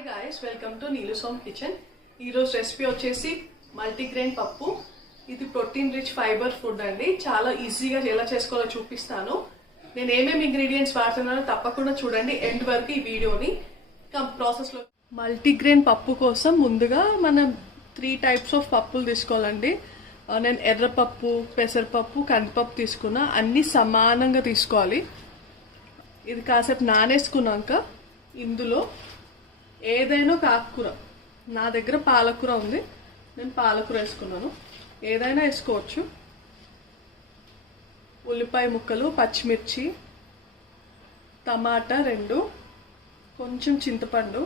Hi guys, welcome to Neelu's home kitchen. ఈరోజు recipe వచ్చేసి multigrain పప్పు. ఇది ప్రోటీన్ రిచ్ ఫైబర్ ఫుడ్ అండి. చాలా ఈజీగా ఎలా చేసుకోవాలో చూపిస్తాను. నేను ఏమేమి ఇంగ్రీడియంట్స్ వాడుతున్నానో తప్పకుండా చూడండి ఎండ్ వరకు ఈ వీడియోని. ప్రాసెస్లో మల్టీగ్రెయిన్ పప్పు కోసం ముందుగా మనం 3 టైప్స్ ఆఫ్ పప్పులు తీసుకోవాలండి. నేను ఎర్రపప్పు, పెసరపప్పు, కందిపప్పు తీసుకున్నా. అన్నీ సమానంగా తీసుకోవాలి. ఇది కాసేపు నానేసుకున్నాక ఇందులో ఏదైనా ఒక ఆకుకూర, నా దగ్గర పాలకూర ఉంది, నేను పాలకూర వేసుకున్నాను. ఏదైనా వేసుకోవచ్చు. ఉల్లిపాయ ముక్కలు, పచ్చిమిర్చి, టమాటా 2, కొంచెం చింతపండు,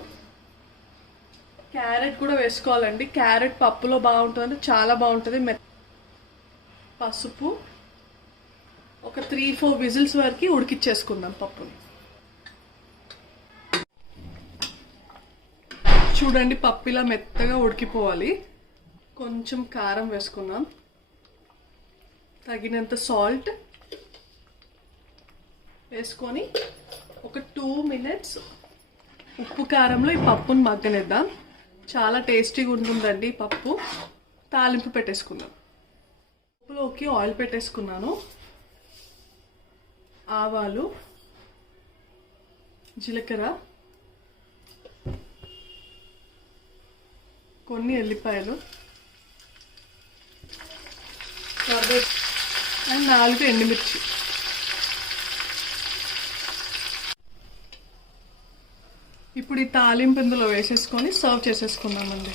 క్యారెట్ కూడా వేసుకోవాలండి. క్యారెట్ పప్పులో బాగుంటుంది, చాలా బాగుంటుంది. పసుపు, ఒక 3-4 విజిల్స్ వరకు ఉడికిచ్చేసుకుందాం పప్పుని. చూడండి, పప్పు ఇలా మెత్తగా ఉడికిపోవాలి. కొంచెం కారం వేసుకున్నాం, తగినంత సాల్ట్ వేసుకొని ఒక 2 మినిట్స్ ఉప్పు కారంలో ఈ పప్పును మగ్గనిద్దాం. చాలా టేస్టీగా ఉంటుందండి పప్పు. తాలింపు పెట్టేసుకుందాం. పప్పులోకి ఆయిల్ పెట్టేసుకున్నాను. ఆవాలు, జీలకర్ర, కొన్ని ఎల్లిపాయలు, అండ్ 4 ఎండుమిర్చి. ఇప్పుడు ఈ తాలింపు ఇందులో వేసేసుకొని సర్వ్ చేసేసుకున్నామండి.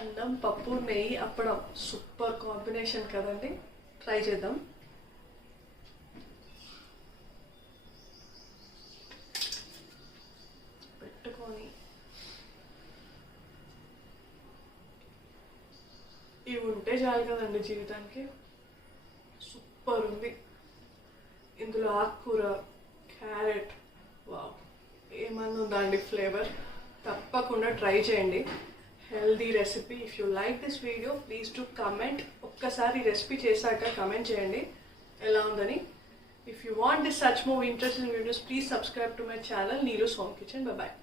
అన్నం, పప్పు, నెయ్యి, అప్పడం సూపర్ కాంబినేషన్ కదండి. ట్రై చేద్దాం. పెట్టుకొని ఇవి ఉంటే చాలు కదండి జీవితానికి. సూపర్ ఉంది. ఇందులో ఆకుకూర, క్యారెట్, వావ్, ఏమన్నా ఉందా అండి ఫ్లేవర్. తప్పకుండా ట్రై చేయండి. Healthy recipe. If you like this video please to comment. ఒక్కసారి రెసిపీ చేశాక కమెంట్ చేయండి ఎలా ఉందని. If you want this such more interesting videos please subscribe to my channel Neelu's home kitchen. Bye bye.